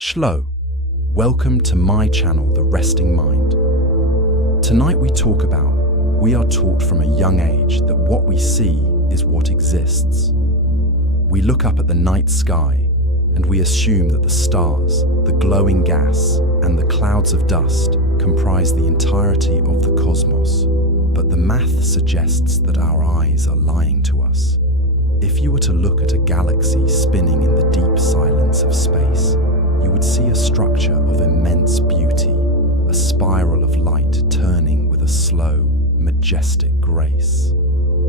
Shlo, welcome to my channel, The Resting Mind. Tonight we are taught from a young age that what we see is what exists. We look up at the night sky and we assume that the stars, the glowing gas, and the clouds of dust comprise the entirety of the cosmos. But the math suggests that our eyes are lying to us. If you were to look at a galaxy spinning in the deep silence of space, you would see a structure of immense beauty, a spiral of light turning with a slow, majestic grace.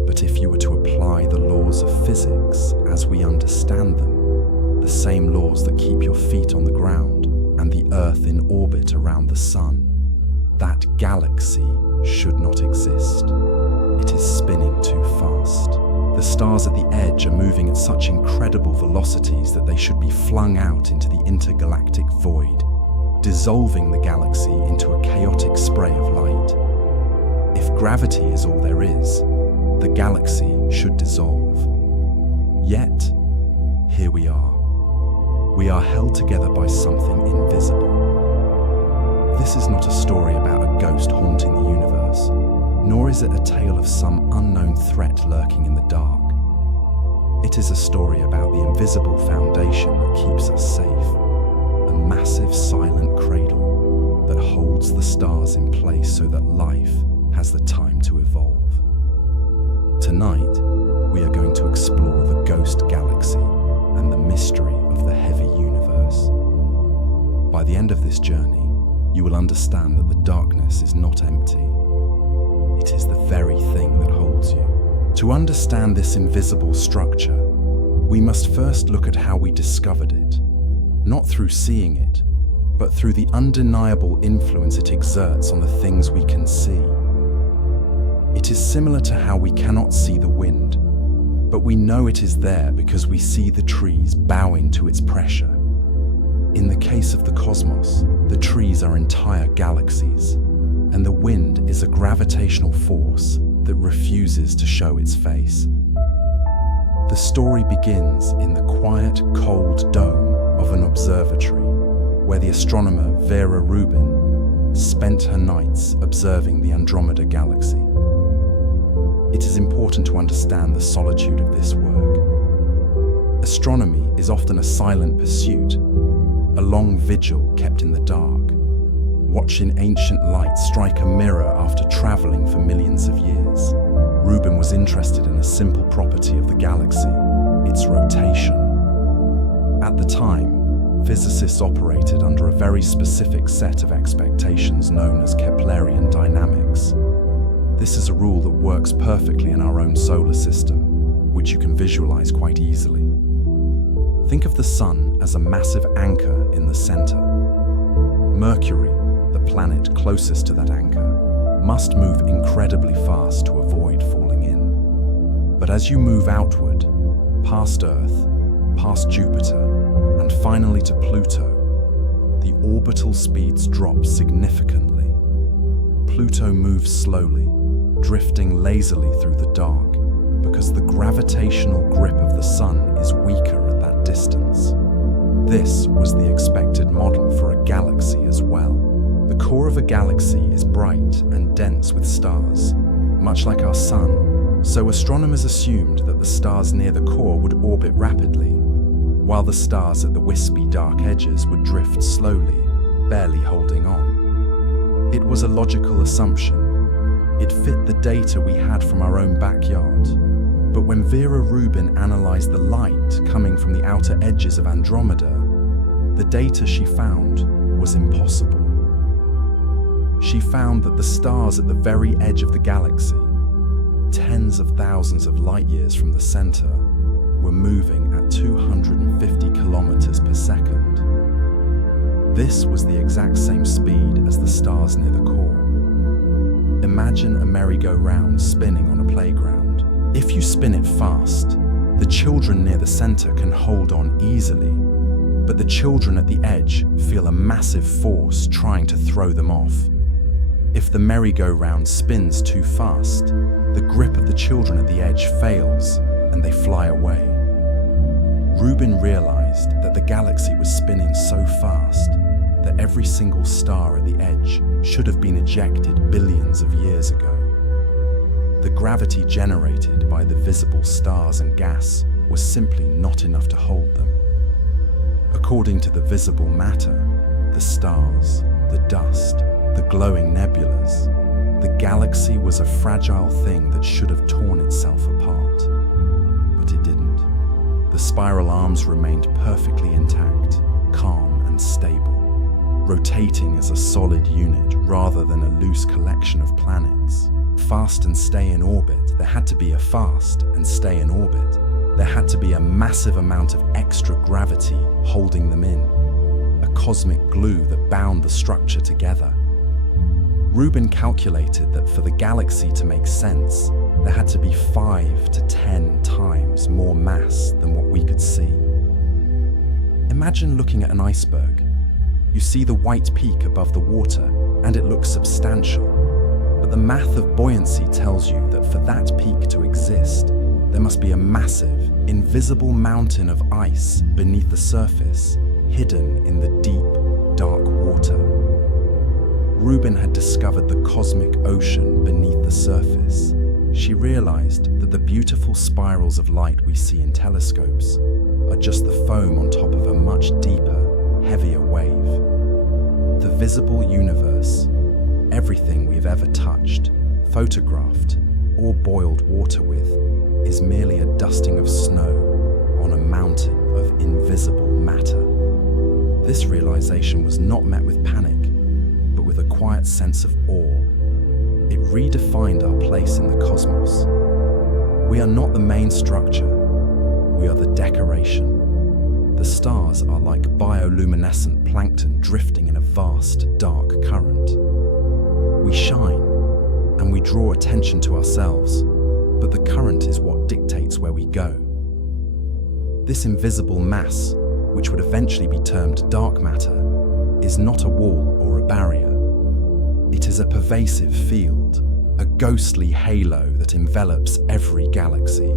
But if you were to apply the laws of physics as we understand them, the same laws that keep your feet on the ground and the Earth in orbit around the Sun, that galaxy should not exist. It is spinning too fast. The stars at the edge are moving at such incredible velocities that they should be flung out into the intergalactic void, dissolving the galaxy into a chaotic spray of light. If gravity is all there is, the galaxy should dissolve. Yet, here we are. We are held together by something invisible. This is not a story about a ghost haunting the universe, nor is it a tale of some unknown threat lurking in the dark. It is a story about the invisible foundation that keeps us safe, a massive silent cradle that holds the stars in place so that life has the time to evolve. Tonight, we are going to explore the ghost galaxy and the mystery of the heavy universe. By the end of this journey, you will understand that the darkness is not empty. It is the very thing that holds you. To understand this invisible structure, we must first look at how we discovered it, not through seeing it, but through the undeniable influence it exerts on the things we can see. It is similar to how we cannot see the wind, but we know it is there because we see the trees bowing to its pressure. In the case of the cosmos, the trees are entire galaxies, and the wind is a gravitational force that refuses to show its face. The story begins in the quiet, cold dome of an observatory, where the astronomer Vera Rubin spent her nights observing the Andromeda galaxy. It is important to understand the solitude of this work. Astronomy is often a silent pursuit, a long vigil kept in the dark, watching ancient light strike a mirror after traveling for millions of years. Rubin was interested in a simple property of the galaxy, its rotation. At the time, physicists operated under a very specific set of expectations known as Keplerian dynamics. This is a rule that works perfectly in our own solar system, which you can visualize quite easily. Think of the Sun as a massive anchor in the center. Mercury, the planet closest to that anchor, must move incredibly fast to avoid falling in. But as you move outward, past Earth, past Jupiter, and finally to Pluto, the orbital speeds drop significantly. Pluto moves slowly, drifting lazily through the dark, because the gravitational grip of the Sun is weaker at that distance. This was the expected model for a galaxy as well. The core of a galaxy is bright and dense with stars, much like our Sun, so astronomers assumed that the stars near the core would orbit rapidly, while the stars at the wispy dark edges would drift slowly, barely holding on. It was a logical assumption. It fit the data we had from our own backyard. But when Vera Rubin analyzed the light coming from the outer edges of Andromeda, the data she found was impossible. She found that the stars at the very edge of the galaxy, tens of thousands of light years from the center, were moving at 250 kilometers per second. This was the exact same speed as the stars near the core. Imagine a merry-go-round spinning on a playground. If you spin it fast, the children near the center can hold on easily, but the children at the edge feel a massive force trying to throw them off. If the merry-go-round spins too fast, the grip of the children at the edge fails and they fly away. Rubin realized realized that the galaxy was spinning so fast that every single star at the edge should have been ejected billions of years ago. The gravity generated by the visible stars and gas was simply not enough to hold them. According to the visible matter, the stars, the dust, the glowing nebulas, the galaxy was a fragile thing that should have torn itself apart. But it didn't. The spiral arms remained perfectly intact, calm and stable, rotating as a solid unit rather than a loose collection of planets. Fast and stay in orbit, there had to be a fast and stay in orbit. There had to be a massive amount of extra gravity holding them in, a cosmic glue that bound the structure together. Rubin calculated that for the galaxy to make sense, there had to be 5 to 10 times more mass than what we could see. Imagine looking at an iceberg. You see the white peak above the water, and it looks substantial. But the math of buoyancy tells you that for that peak to exist, there must be a massive, invisible mountain of ice beneath the surface, hidden in the deep, dark water. Rubin had discovered the cosmic ocean beneath the surface. She realized that the beautiful spirals of light we see in telescopes are just the foam on top of a much deeper, heavier wave. The visible universe, everything we've ever touched, photographed, or boiled water with, is merely a dusting of snow on a mountain of invisible matter. This realization was not met with panic, but with a quiet sense of awe. It redefined our place in the cosmos. We are not the main structure, we are the decoration. The stars are like bioluminescent plankton drifting in a vast, dark current. We shine, and we draw attention to ourselves, but the current is what dictates where we go. This invisible mass, which would eventually be termed dark matter, is not a wall or a barrier. It is a pervasive field, a ghostly halo that envelops every galaxy.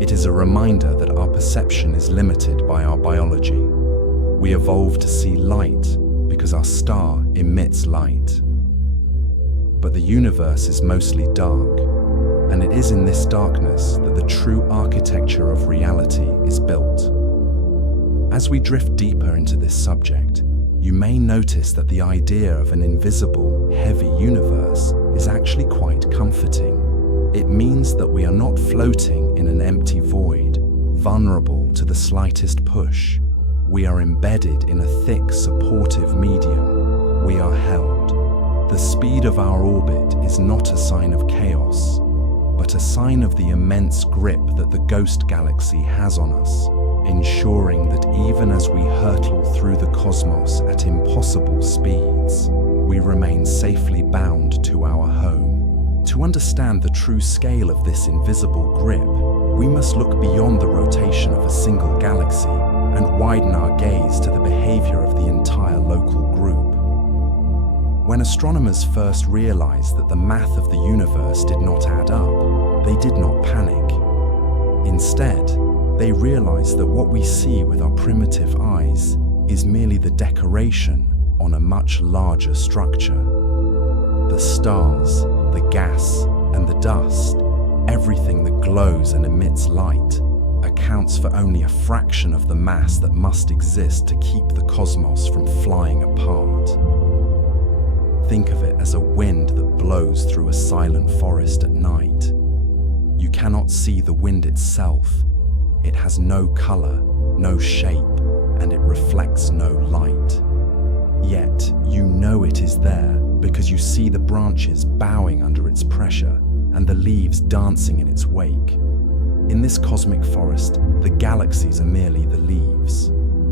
It is a reminder that our perception is limited by our biology. We evolved to see light because our star emits light. But the universe is mostly dark, and it is in this darkness that the true architecture of reality is built. As we drift deeper into this subject, you may notice that the idea of an invisible, heavy universe is actually quite comforting. It means that we are not floating in an empty void, vulnerable to the slightest push. We are embedded in a thick, supportive medium. We are held. The speed of our orbit is not a sign of chaos, but a sign of the immense grip that the ghost galaxy has on us, ensuring that even as we hurtle through the cosmos at impossible speeds, we remain safely bound to our home. To understand the true scale of this invisible grip, we must look beyond the rotation of a single galaxy and widen our gaze to the behavior of the entire local group. When astronomers first realized that the math of the universe did not add up, they did not panic. Instead, they realized that what we see with our primitive eyes is merely the decoration on a much larger structure. The stars, the gas, and the dust, everything that glows and emits light, accounts for only a fraction of the mass that must exist to keep the cosmos from flying apart. Think of it as a wind that blows through a silent forest at night. You cannot see the wind itself. It has no color, no shape, and it reflects no light. Yet, you know it is there because you see the branches bowing under its pressure and the leaves dancing in its wake. In this cosmic forest, the galaxies are merely the leaves.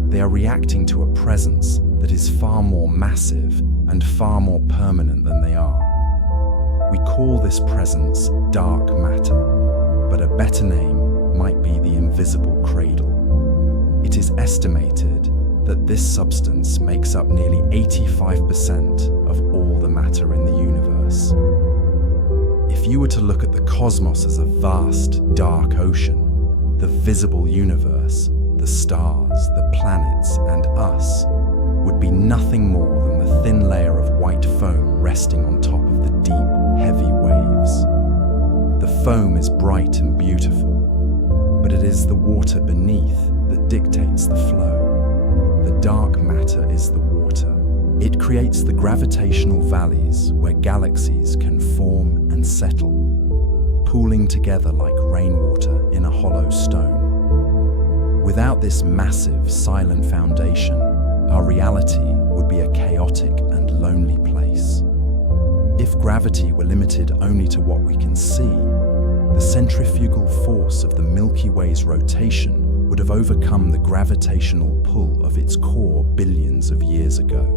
They are reacting to a presence that is far more massive and far more permanent than they are. We call this presence dark matter, but a better name might be the invisible cradle. It is estimated that this substance makes up nearly 85% of all the matter in the universe. If you were to look at the cosmos as a vast, dark ocean, the visible universe the stars, the planets, and us would be nothing more than the thin layer of white foam resting on top of the deep, heavy waves. The foam is bright and beautiful, but it is the water beneath that dictates the flow. The dark matter is the water. It creates the gravitational valleys where galaxies can form and settle, pooling together like rainwater in a hollow stone. Without this massive, silent foundation, our reality would be a chaotic and lonely place. If gravity were limited only to what we can see, the centrifugal force of the Milky Way's rotation would have overcome the gravitational pull of its core billions of years ago.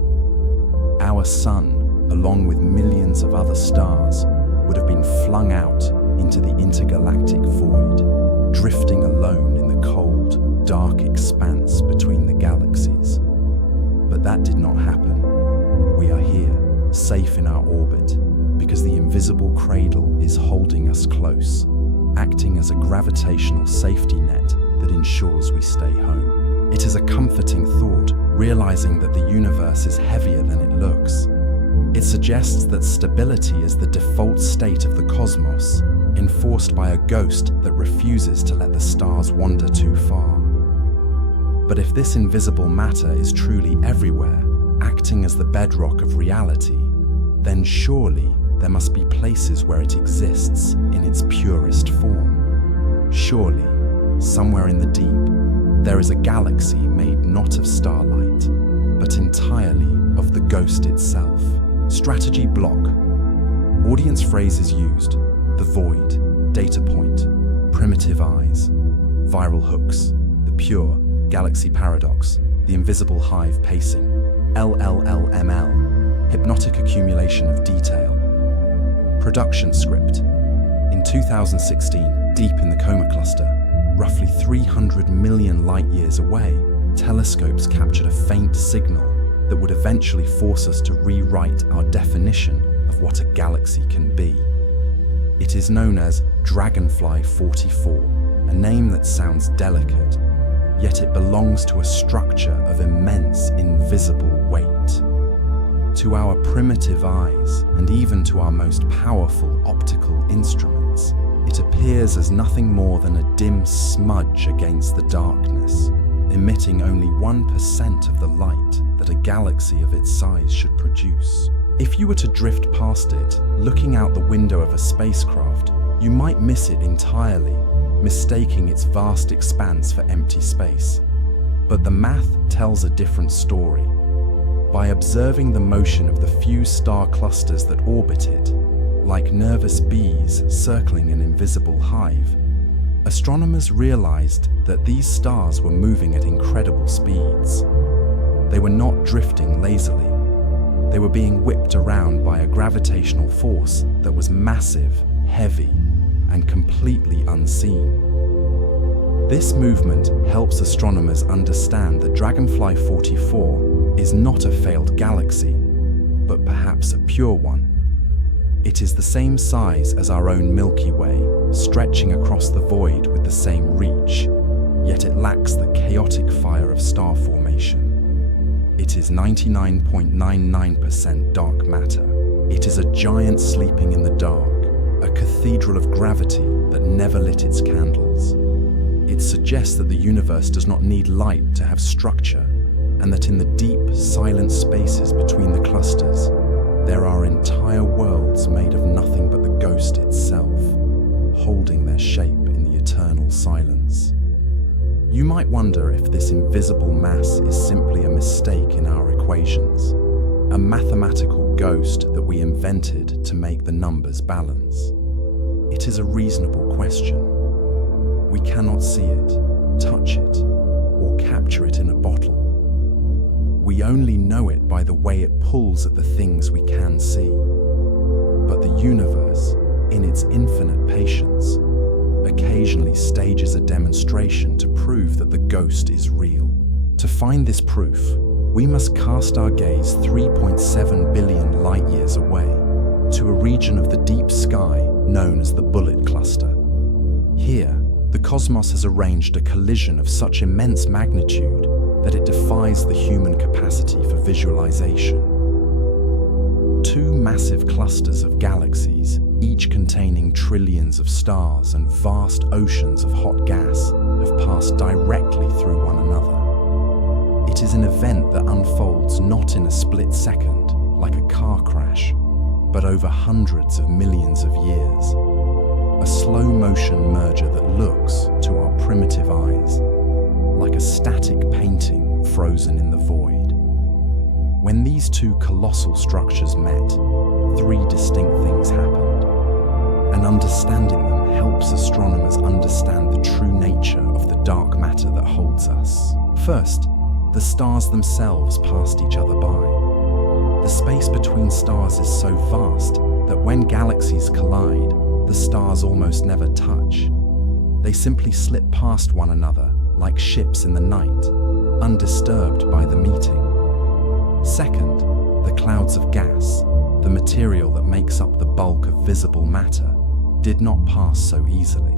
Our sun, along with millions of other stars, would have been flung out into the intergalactic void, drifting alone in the cold, dark expanse between the galaxies. But that did not happen. We are here, safe in our orbit, because the invisible cradle is holding us close, acting as a gravitational safety net that ensures we stay home. It is a comforting thought, realizing that the universe is heavier than it looks. It suggests that stability is the default state of the cosmos, enforced by a ghost that refuses to let the stars wander too far. But if this invisible matter is truly everywhere, acting as the bedrock of reality, then surely there must be places where it exists in its purest form. Surely, somewhere in the deep, there is a galaxy made not of starlight, but entirely of the ghost itself. Strategy block. Audience phrases used: the void, data point, primitive eyes, viral hooks, the pure, galaxy paradox, the invisible hive pacing, LLLML, hypnotic accumulation of detail. Production script. In 2016, deep in the Coma Cluster, roughly 300 million light-years away, telescopes captured a faint signal that would eventually force us to rewrite our definition of what a galaxy can be. It is known as Dragonfly 44, a name that sounds delicate, yet it belongs to a structure of immense invisible weight. To our primitive eyes, and even to our most powerful optical instruments, it appears as nothing more than a dim smudge against the darkness, emitting only 1% of the light that a galaxy of its size should produce. If you were to drift past it, looking out the window of a spacecraft, you might miss it entirely, mistaking its vast expanse for empty space. But the math tells a different story. By observing the motion of the few star clusters that orbit it, like nervous bees circling an invisible hive, astronomers realized that these stars were moving at incredible speeds. They were not drifting lazily. They were being whipped around by a gravitational force that was massive, heavy, and completely unseen. This movement helps astronomers understand that Dragonfly 44 is not a failed galaxy, but perhaps a pure one. It is the same size as our own Milky Way, stretching across the void with the same reach, yet it lacks the chaotic fire of star formation. It is 99.99% dark matter. It is a giant sleeping in the dark, a cathedral of gravity that never lit its candles. It suggests that the universe does not need light to have structure, and that in the deep, silent spaces between the clusters, there are entire worlds made of nothing but the ghost itself, holding their shape in the eternal silence. You might wonder if this invisible mass is simply a mistake in our equations, a mathematical ghost that we invented to make the numbers balance. It is a reasonable question. We cannot see it, touch it, or capture it in a bottle. We only know it by the way it pulls at the things we can see. But the universe, in its infinite patience, occasionally stages a demonstration to prove that the ghost is real. To find this proof, we must cast our gaze 3.7 billion light-years away, to a region of the deep sky known as the Bullet Cluster. Here, The cosmos has arranged a collision of such immense magnitude that it defies the human capacity for visualization. Two massive clusters of galaxies, each containing trillions of stars and vast oceans of hot gas, have passed directly through one another. It is an event that unfolds not in a split second, like a car crash, but over hundreds of millions of years. A slow-motion merger that looks, to our primitive eyes, like a static painting frozen in the void. When these two colossal structures met, three distinct things happened, and understanding them helps astronomers understand the true nature of the dark matter that holds us. First, the stars themselves passed each other by. The space between stars is so vast that when galaxies collide, the stars almost never touch. They simply slip past one another like ships in the night, undisturbed by the meeting. Second, the clouds of gas, the material that makes up the bulk of visible matter, did not pass so easily.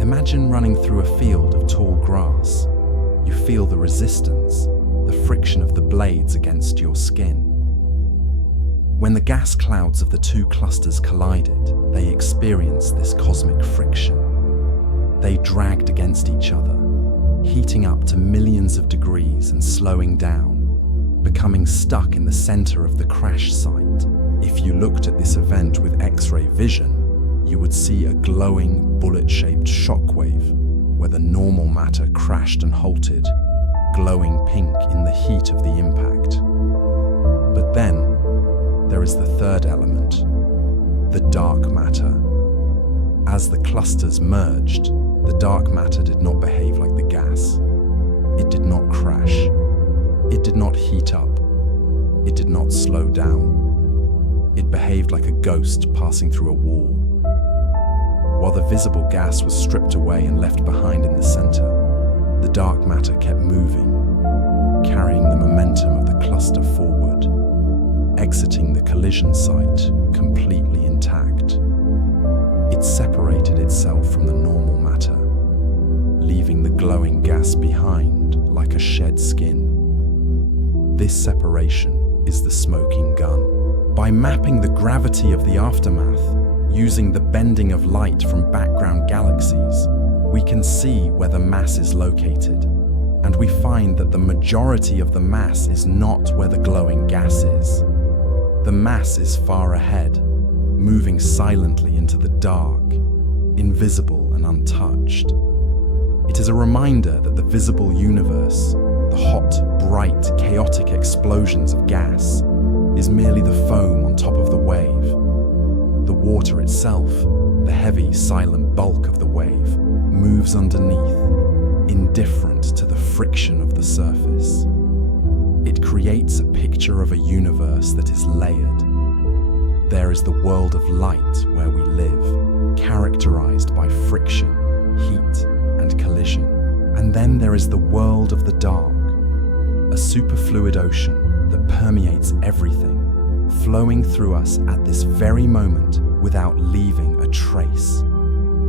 Imagine running through a field of tall grass. You feel the resistance, the friction of the blades against your skin. When the gas clouds of the two clusters collided, they experienced this cosmic friction. They dragged against each other, heating up to millions of degrees and slowing down, becoming stuck in the center of the crash site. If you looked at this event with X-ray vision, you would see a glowing, bullet-shaped shockwave where the normal matter crashed and halted, glowing pink in the heat of the impact. But then, there is the third element, the dark matter. As the clusters merged, the dark matter did not behave like the gas. It did not crash. It did not heat up. It did not slow down. It behaved like a ghost passing through a wall. While the visible gas was stripped away and left behind in the center, the dark matter kept moving, carrying the momentum of the cluster forward, exiting the collision site completely intact. It separated itself from the normal matter, leaving the glowing gas behind like a shed skin. This separation is the smoking gun. By mapping the gravity of the aftermath, using the bending of light from background galaxies, we can see where the mass is located, and we find that the majority of the mass is not where the glowing gas is. The mass is far ahead, moving silently into the dark, invisible and untouched. It is a reminder that the visible universe, the hot, bright, chaotic explosions of gas, is merely the foam on top of the wave. The water itself, the heavy, silent bulk of the wave, moves underneath, indifferent to the friction of the surface. It creates a picture of a universe that is layered. There is the world of light where we live, characterized by friction, heat, and collision. And then there is the world of the dark, a superfluid ocean that permeates everything, flowing through us at this very moment without leaving a trace.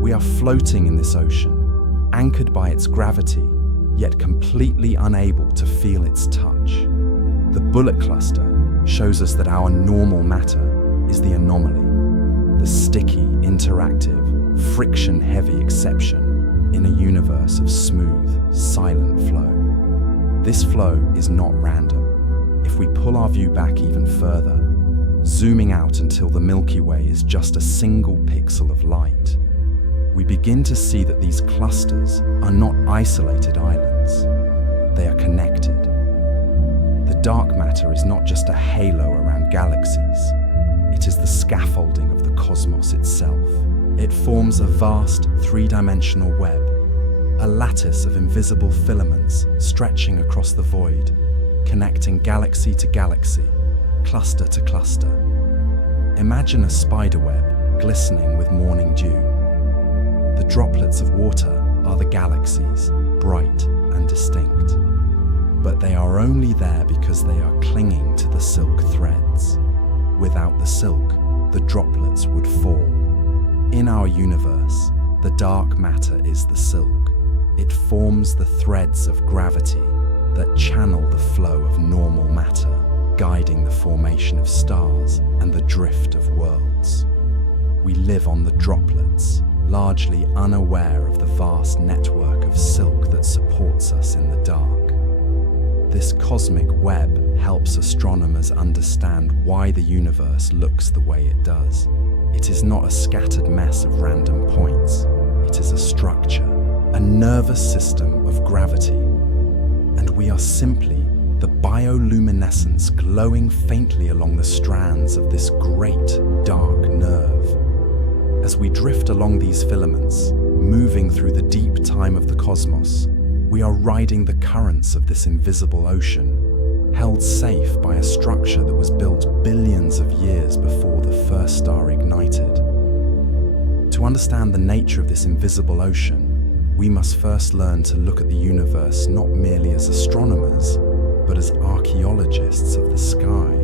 We are floating in this ocean, anchored by its gravity, yet completely unable to feel its touch. The bullet cluster shows us that our normal matter is the anomaly, the sticky, interactive, friction-heavy exception in a universe of smooth, silent flow. This flow is not random. If we pull our view back even further, zooming out until the Milky Way is just a single pixel of light, we begin to see that these clusters are not isolated islands. They are connected. The dark matter is not just a halo around galaxies. It is the scaffolding of the cosmos itself. It forms a vast, three-dimensional web, a lattice of invisible filaments stretching across the void, connecting galaxy to galaxy, cluster to cluster. Imagine a spiderweb glistening with morning dew. The droplets of water are the galaxies, bright and distinct. But they are only there because they are clinging to the silk threads. Without the silk, the droplets would fall. In our universe, The dark matter is the silk. It forms the threads of gravity that channel the flow of normal matter, guiding the formation of stars and the drift of worlds. We live on the droplets, largely unaware of the vast network of silk that supports us in the dark. This cosmic web helps astronomers understand why the universe looks the way it does. It is not a scattered mess of random points. It is a structure, a nervous system of gravity. And we are simply the bioluminescence glowing faintly along the strands of this great dark nerve. As we drift along these filaments, moving through the deep time of the cosmos, we are riding the currents of this invisible ocean, held safe by a structure that was built billions of years before the first star ignited. To understand the nature of this invisible ocean, we must first learn to look at the universe not merely as astronomers, but as archaeologists of the sky.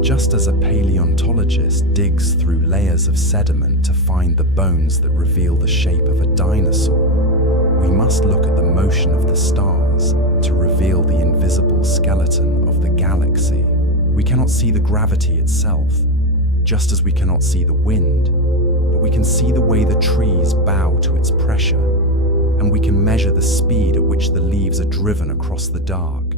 Just as a paleontologist digs through layers of sediment to find the bones that reveal the shape of a dinosaur, we must look at the motion of the stars to reveal the invisible skeleton of the galaxy. We cannot see the gravity itself, just as we cannot see the wind, but we can see the way the trees bow to its pressure, and we can measure the speed at which the leaves are driven across the dark.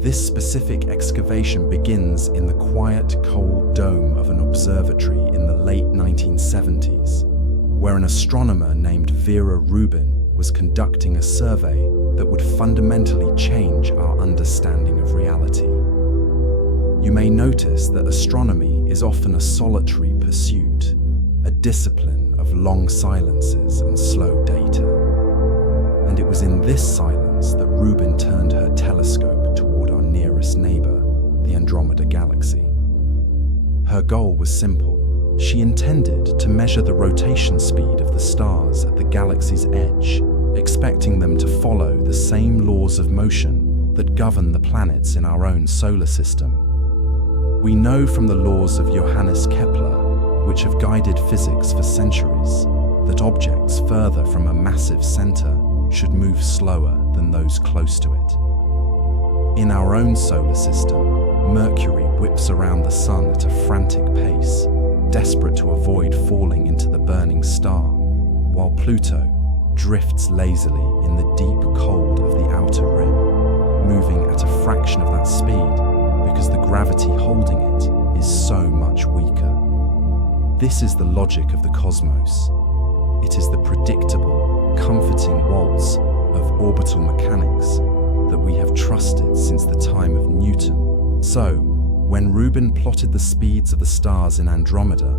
This specific excavation begins in the quiet, cold dome of an observatory in the late 1970s, where an astronomer named Vera Rubin was conducting a survey that would fundamentally change our understanding of reality. You may notice that astronomy is often a solitary pursuit, a discipline of long silences and slow data. And it was in this silence that Rubin turned her telescope toward our nearest neighbor, the Andromeda Galaxy. Her goal was simple. She intended to measure the rotation speed of the stars at the galaxy's edge, expecting them to follow the same laws of motion that govern the planets in our own solar system. We know from the laws of Johannes Kepler, which have guided physics for centuries, that objects further from a massive center should move slower than those close to it. In our own solar system, Mercury whips around the sun at a frantic pace, desperate to avoid falling into the burning star, while Pluto drifts lazily in the deep cold of the outer rim, moving at a fraction of that speed because the gravity holding it is so much weaker. This is the logic of the cosmos. It is the predictable, comforting waltz of orbital mechanics that we have trusted since the time of Newton. So, when Rubin plotted the speeds of the stars in Andromeda,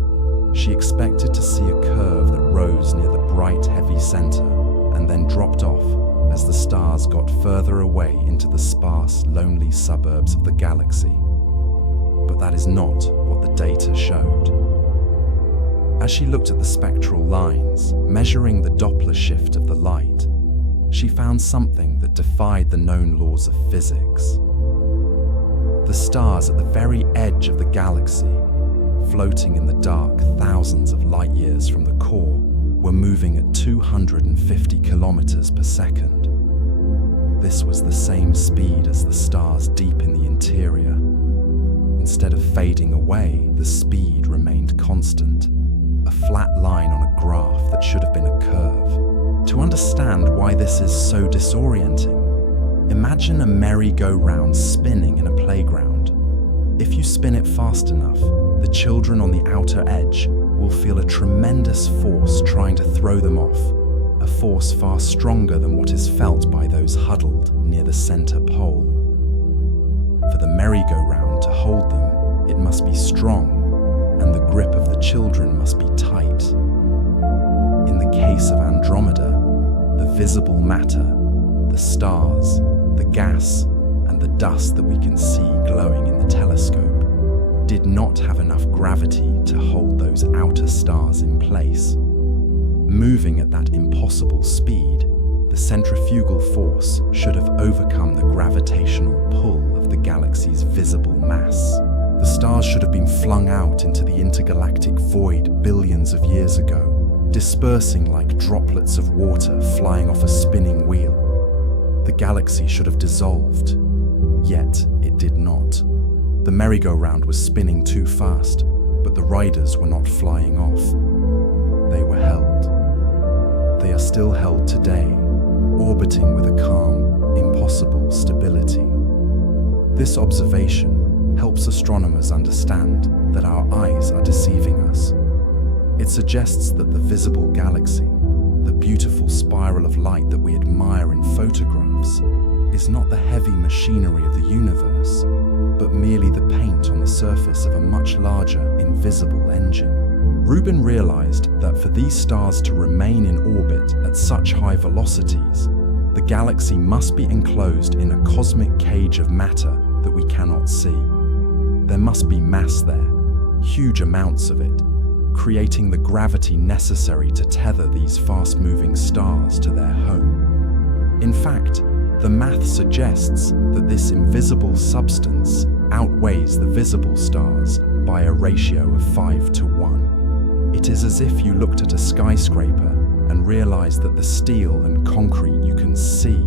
she expected to see a curve that rose near the bright, heavy center and then dropped off as the stars got further away into the sparse, lonely suburbs of the galaxy. But that is not what the data showed. As she looked at the spectral lines, measuring the Doppler shift of the light, she found something that defied the known laws of physics. The stars at the very edge of the galaxy, floating in the dark thousands of light years from the core, were moving at 250 kilometers per second. This was the same speed as the stars deep in the interior. Instead of fading away, the speed remained constant, a flat line on a graph that should have been a curve. To understand why this is so disorienting, imagine a merry-go-round spinning in a playground. If you spin it fast enough, the children on the outer edge will feel a tremendous force trying to throw them off, a force far stronger than what is felt by those huddled near the center pole. For the merry-go-round to hold them, it must be strong, and the grip of the children must be tight. In the case of Andromeda, the visible matter, the stars, the gas, and the dust that we can see glowing in the telescope did not have enough gravity to hold those outer stars in place. Moving at that impossible speed, the centrifugal force should have overcome the gravitational pull of the galaxy's visible mass. The stars should have been flung out into the intergalactic void billions of years ago, dispersing like droplets of water flying off a spinning wheel. The galaxy should have dissolved, yet it did not. The merry-go-round was spinning too fast, but the riders were not flying off. They were held. They are still held today, orbiting with a calm, impossible stability. This observation helps astronomers understand that our eyes are deceiving us. It suggests that the visible galaxy, the beautiful spiral of light that we admire in photographs, is not the heavy machinery of the universe, but merely the paint on the surface of a much larger, invisible engine. Rubin realized that for these stars to remain in orbit at such high velocities, the galaxy must be enclosed in a cosmic cage of matter that we cannot see. There must be mass there, huge amounts of it, creating the gravity necessary to tether these fast-moving stars to their home. In fact, the math suggests that this invisible substance outweighs the visible stars by a ratio of 5-1. It is as if you looked at a skyscraper and realized that the steel and concrete you can see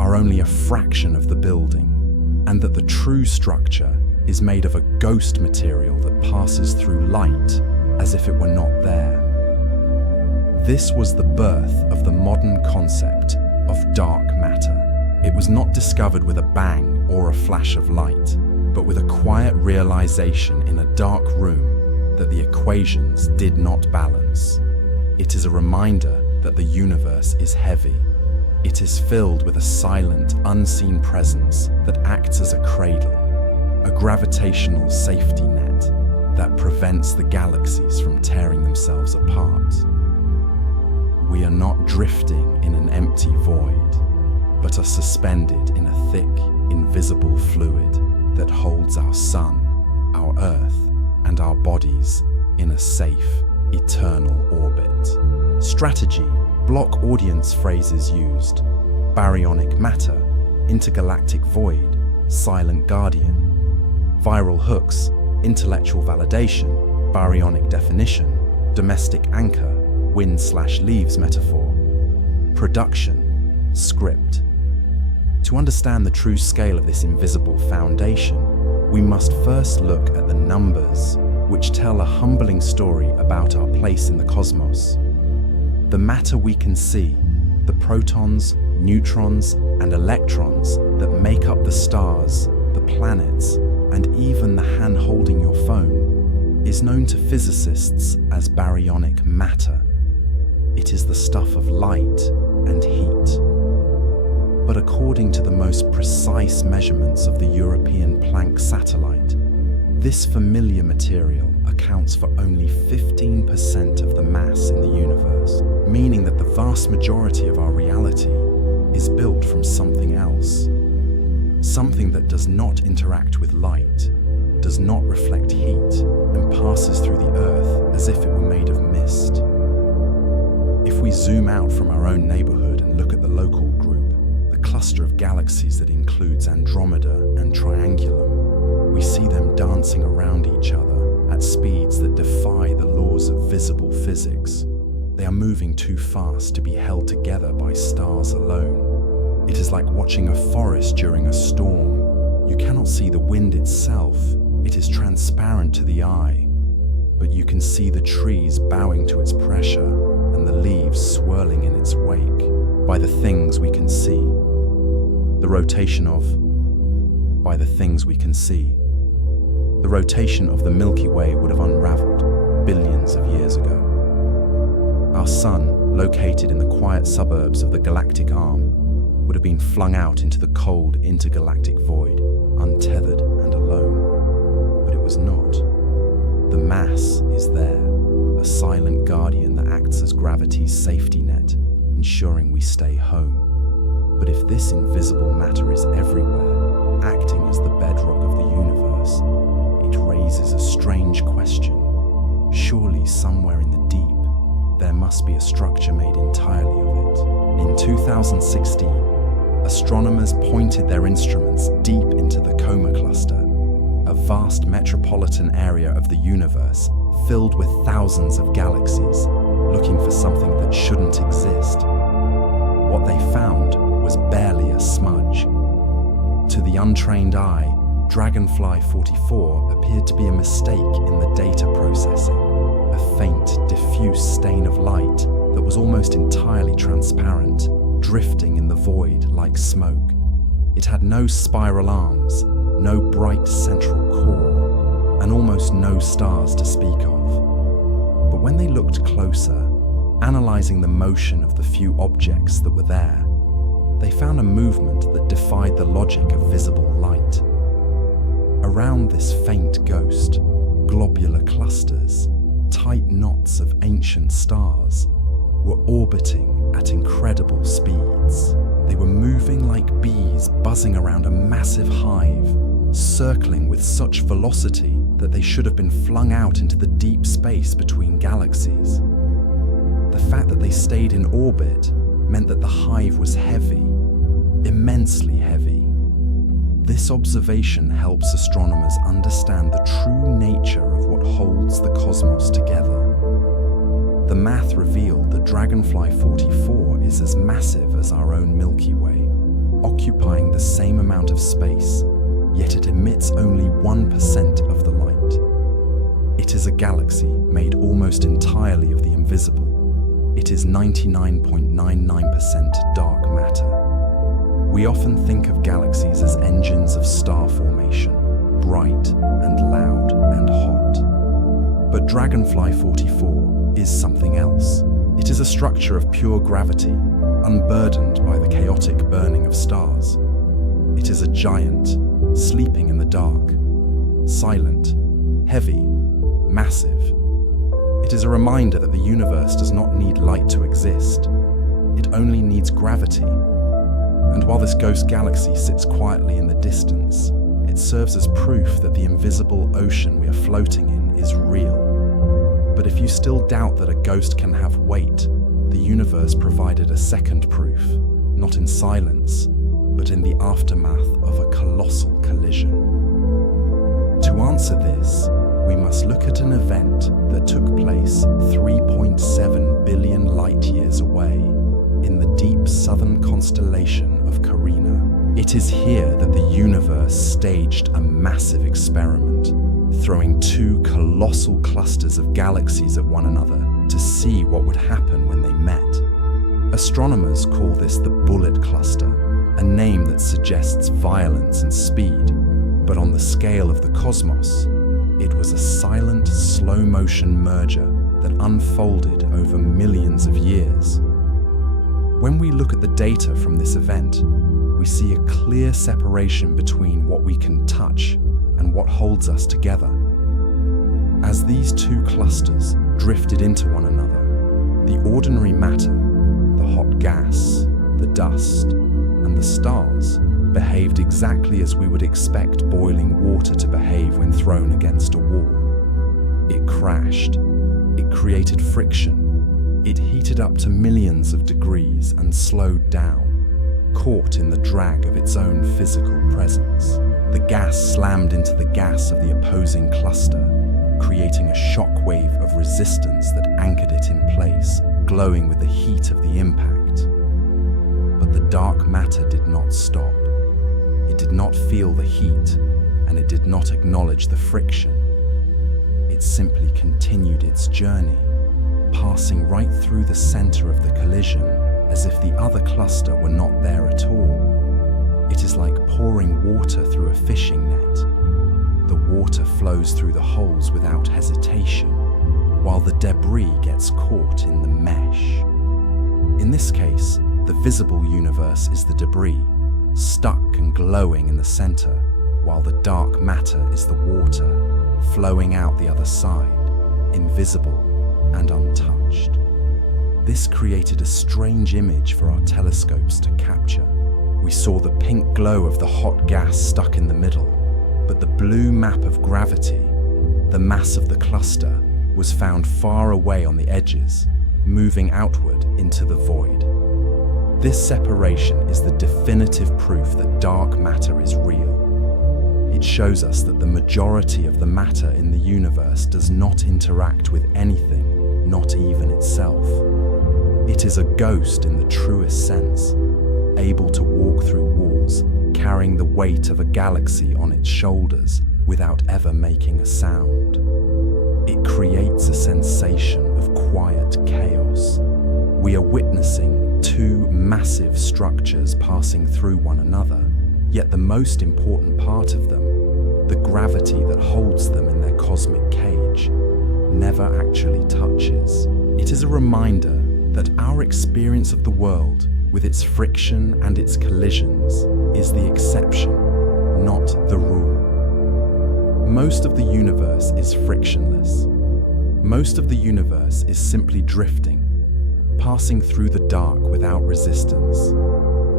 are only a fraction of the building, and that the true structure is made of a ghost material that passes through light as if it were not there. This was the birth of the modern concept of dark matter. It was not discovered with a bang or a flash of light, but with a quiet realization in a dark room that the equations did not balance. It is a reminder that the universe is heavy. It is filled with a silent, unseen presence that acts as a cradle, a gravitational safety net that prevents the galaxies from tearing themselves apart. We are not drifting in an empty void, but are suspended in a thick, invisible fluid that holds our sun, our Earth, and our bodies in a safe, eternal orbit. Strategy: block audience phrases used. Baryonic matter, intergalactic void, silent guardian. Viral hooks: intellectual validation, baryonic definition, domestic anchor, wind/leaves metaphor. Production: script. To understand the true scale of this invisible foundation, we must first look at the numbers, which tell a humbling story about our place in the cosmos. The matter we can see, the protons, neutrons, and electrons that make up the stars, the planets, and even the hand holding your phone, is known to physicists as baryonic matter. It is the stuff of light and heat. But according to the most precise measurements of the European Planck satellite, this familiar material accounts for only 15% of the mass in the universe, meaning that the vast majority of our reality is built from something else. Something that does not interact with light, does not reflect heat, and passes through the Earth as if it were made of mist. If we zoom out from our own neighborhood and look at the local group, the cluster of galaxies that includes Andromeda and Triangulum, we see them dancing around each other at speeds that defy the laws of visible physics. They are moving too fast to be held together by stars alone. It is like watching a forest during a storm. You cannot see the wind itself. It is transparent to the eye, but you can see the trees bowing to its pressure and the leaves swirling in its wake by the things we can see. The rotation of the Milky Way would have unraveled billions of years ago. Our sun, located in the quiet suburbs of the galactic arm, would have been flung out into the cold intergalactic void, untethered and alone. But it was not. The mass is there, a silent guardian that acts as gravity's safety net, ensuring we stay home. But if this invisible matter is everywhere, acting as the bedrock of the universe, it raises a strange question. Surely somewhere in the deep, there must be a structure made entirely of it. In 2016, astronomers pointed their instruments deep into the Coma Cluster, a vast metropolitan area of the universe filled with thousands of galaxies, looking for something that shouldn't exist. What they found was barely a smudge. To the untrained eye, Dragonfly 44 appeared to be a mistake in the data processing, a faint, diffuse stain of light that was almost entirely transparent, drifting in the void like smoke. It had no spiral arms, no bright central core, and almost no stars to speak of. But when they looked closer, analysing the motion of the few objects that were there, they found a movement that defied the logic of visible light. Around this faint ghost, globular clusters, tight knots of ancient stars, were orbiting at incredible speeds. They were moving like bees buzzing around a massive hive, circling with such velocity that they should have been flung out into the deep space between galaxies. The fact that they stayed in orbit meant that the hive was heavy, immensely heavy. This observation helps astronomers understand the true nature of what holds the cosmos together. The math revealed that Dragonfly 44 is as massive as our own Milky Way, occupying the same amount of space, yet it emits only 1% of the light. It is a galaxy made almost entirely of the invisible. It is 99.99% dark matter. We often think of galaxies as engines of star formation, bright and loud and hot. But Dragonfly 44 is something else. It is a structure of pure gravity, unburdened by the chaotic burning of stars. It is a giant, sleeping in the dark, silent, heavy, massive. It is a reminder that the universe does not need light to exist. It only needs gravity. And while this ghost galaxy sits quietly in the distance, it serves as proof that the invisible ocean we are floating in is real. But if you still doubt that a ghost can have weight, the universe provided a second proof, not in silence, but in the aftermath of a colossal collision. To answer this, we must look at an event that took place 3.7 billion light-years away in the deep southern constellation of Carina. It is here that the universe staged a massive experiment, throwing two colossal clusters of galaxies at one another to see what would happen when they met. Astronomers call this the bullet cluster, a name that suggests violence and speed, but on the scale of the cosmos, it was a silent, slow-motion merger that unfolded over millions of years. When we look at the data from this event, we see a clear separation between what we can touch and what holds us together. As these two clusters drifted into one another, the ordinary matter, the hot gas, the dust, and the stars behaved exactly as we would expect boiling water to behave when thrown against a wall. It crashed, it created friction, it heated up to millions of degrees and slowed down, caught in the drag of its own physical presence. The gas slammed into the gas of the opposing cluster, creating a shock wave of resistance that anchored it in place, glowing with the heat of the impact. But the dark matter did not stop. It did not feel the heat, and it did not acknowledge the friction. It simply continued its journey, passing right through the center of the collision as if the other cluster were not there at all. It is like pouring water through a fishing net. The water flows through the holes without hesitation, while the debris gets caught in the mesh. In this case, the visible universe is the debris, stuck and glowing in the center, while the dark matter is the water, flowing out the other side, invisible and untouched. This created a strange image for our telescopes to capture. We saw the pink glow of the hot gas stuck in the middle, but the blue map of gravity, the mass of the cluster, was found far away on the edges, moving outward into the void. This separation is the definitive proof that dark matter is real. It shows us that the majority of the matter in the universe does not interact with anything, not even itself. It is a ghost in the truest sense, able to walk through walls, carrying the weight of a galaxy on its shoulders without ever making a sound. It creates a sensation of quiet chaos. We are witnessing two massive structures passing through one another, yet the most important part of them, the gravity that holds them in their cosmic cage, never actually touches. It is a reminder that our experience of the world, with its friction and its collisions, is the exception, not the rule. Most of the universe is frictionless. Most of the universe is simply drifting, passing through the dark without resistance,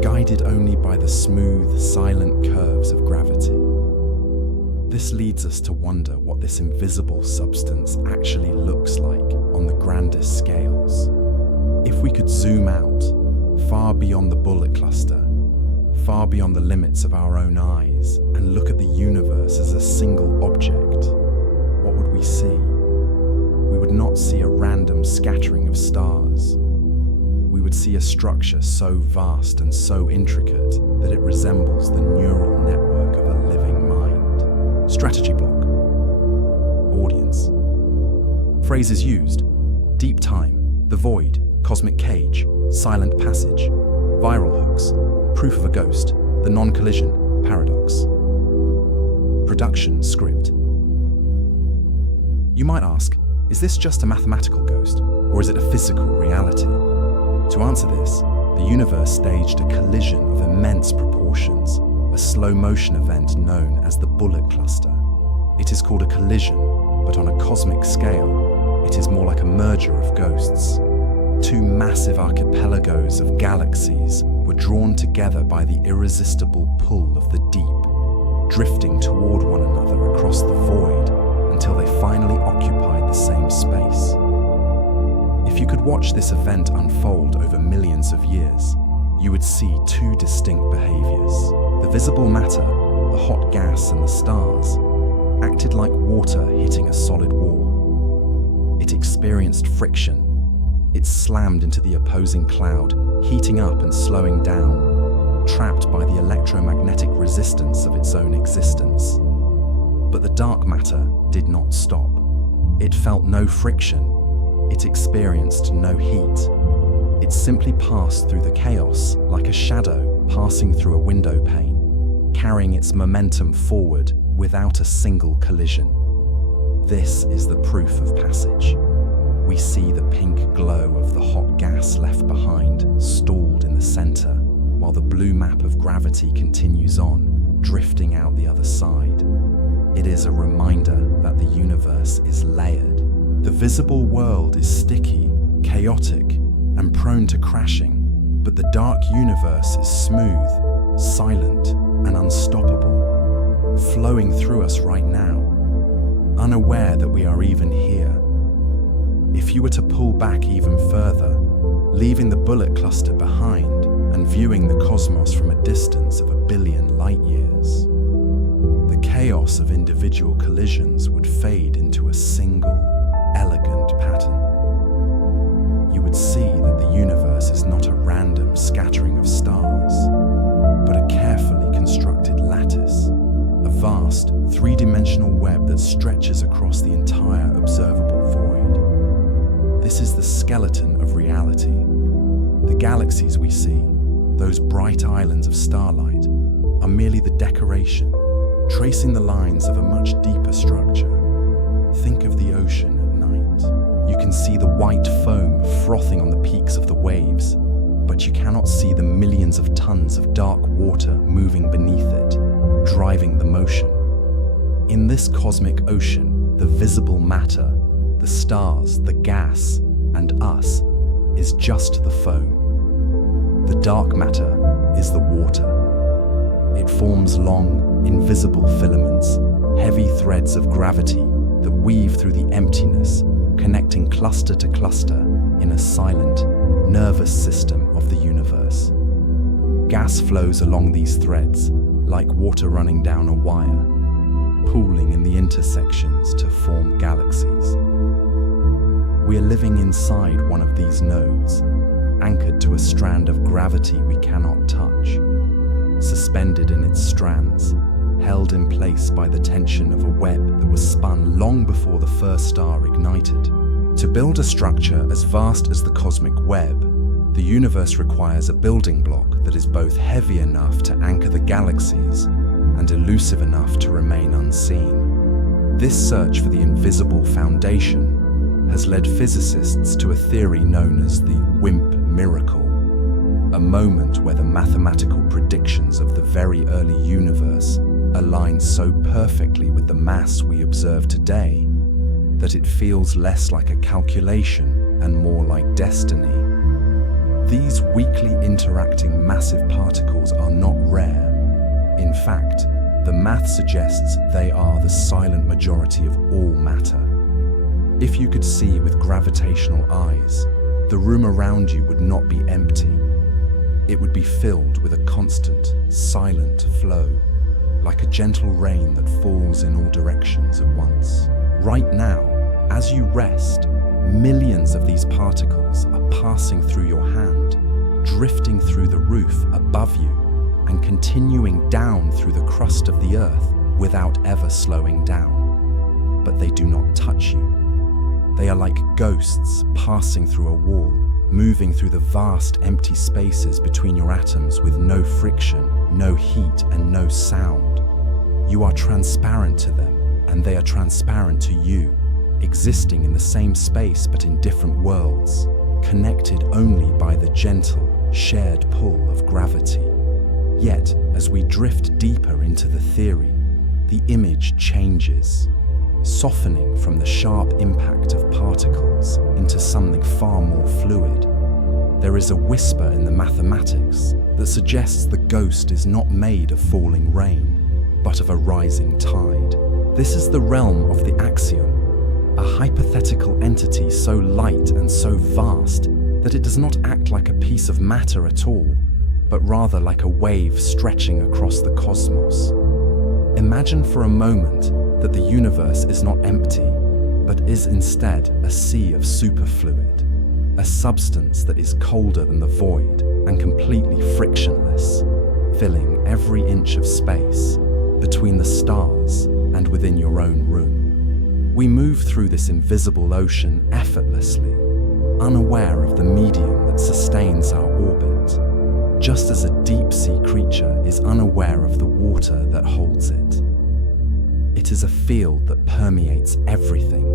guided only by the smooth, silent curves of gravity. This leads us to wonder what this invisible substance actually looks like on the grandest scales. If we could zoom out, far beyond the bullet cluster, far beyond the limits of our own eyes, and look at the universe as a single object, what would we see? We would not see a random scattering of stars. We would see a structure so vast and so intricate that it resembles the neural network of a living mind. Strategy block. Audience. Phrases used: deep time, the void, cosmic cage, silent passage, viral hooks, proof of a ghost, the non-collision paradox. Production script. You might ask, is this just a mathematical ghost, or is it a physical reality? To answer this, the universe staged a collision of immense proportions, a slow-motion event known as the bullet cluster. It is called a collision, but on a cosmic scale, it is more like a merger of ghosts. Two massive archipelagos of galaxies were drawn together by the irresistible pull of the deep, drifting toward one another across the void until they finally occupied the same space. If you could watch this event unfold over millions of years, you would see two distinct behaviors. The visible matter, the hot gas and the stars, acted like water hitting a solid wall. It experienced friction. It slammed into the opposing cloud, heating up and slowing down, trapped by the electromagnetic resistance of its own existence. But the dark matter did not stop. It felt no friction. It experienced no heat. It simply passed through the chaos like a shadow passing through a window pane, carrying its momentum forward without a single collision. This is the proof of passage. We see the pink glow of the hot gas left behind, stalled in the center, while the blue map of gravity continues on, drifting out the other side. It is a reminder that the universe is layered. The visible world is sticky, chaotic, and prone to crashing, but the dark universe is smooth, silent, and unstoppable, flowing through us right now, unaware that we are even here. If you were to pull back even further, leaving the bullet cluster behind and viewing the cosmos from a distance of 1 billion light years, the chaos of individual collisions would fade into a single, elegant pattern. You would see that the universe is not a random scattering of stars, but a carefully constructed lattice, a vast, three-dimensional web that stretches across the entire observable void. This is the skeleton of reality. The galaxies we see, those bright islands of starlight, are merely the decoration, tracing the lines of a much deeper structure. Think of the ocean at night. You can see the white foam frothing on the peaks of the waves, but you cannot see the millions of tons of dark water moving beneath it, driving the motion. In this cosmic ocean, the visible matter, the stars, the gas, and us, is just the foam. The dark matter is the water. It forms long, invisible filaments, heavy threads of gravity that weave through the emptiness, connecting cluster to cluster in a silent, nervous system of the universe. Gas flows along these threads, like water running down a wire, pooling in the intersections to form galaxies. We are living inside one of these nodes, anchored to a strand of gravity we cannot touch, suspended in its strands, held in place by the tension of a web that was spun long before the first star ignited. To build a structure as vast as the cosmic web, the universe requires a building block that is both heavy enough to anchor the galaxies and elusive enough to remain unseen. This search for the invisible foundation has led physicists to a theory known as the WIMP miracle, a moment where the mathematical predictions of the very early universe align so perfectly with the mass we observe today that it feels less like a calculation and more like destiny. These weakly interacting massive particles are not rare. In fact, the math suggests they are the silent majority of all matter. If you could see with gravitational eyes, the room around you would not be empty. It would be filled with a constant, silent flow, like a gentle rain that falls in all directions at once. Right now, as you rest, millions of these particles are passing through your hand, drifting through the roof above you, and continuing down through the crust of the earth without ever slowing down. But they do not touch you. They are like ghosts passing through a wall, moving through the vast empty spaces between your atoms with no friction, no heat, and no sound. You are transparent to them, and they are transparent to you, existing in the same space but in different worlds, connected only by the gentle, shared pull of gravity. Yet, as we drift deeper into the theory, the image changes, softening from the sharp impact of particles into something far more fluid. There is a whisper in the mathematics that suggests the ghost is not made of falling rain, but of a rising tide. This is the realm of the axiom, a hypothetical entity so light and so vast that it does not act like a piece of matter at all, but rather like a wave stretching across the cosmos. Imagine for a moment that the universe is not empty, but is instead a sea of superfluid, a substance that is colder than the void and completely frictionless, filling every inch of space between the stars and within your own room. We move through this invisible ocean effortlessly, unaware of the medium that sustains our orbit, just as a deep-sea creature is unaware of the water that holds it. It is a field that permeates everything,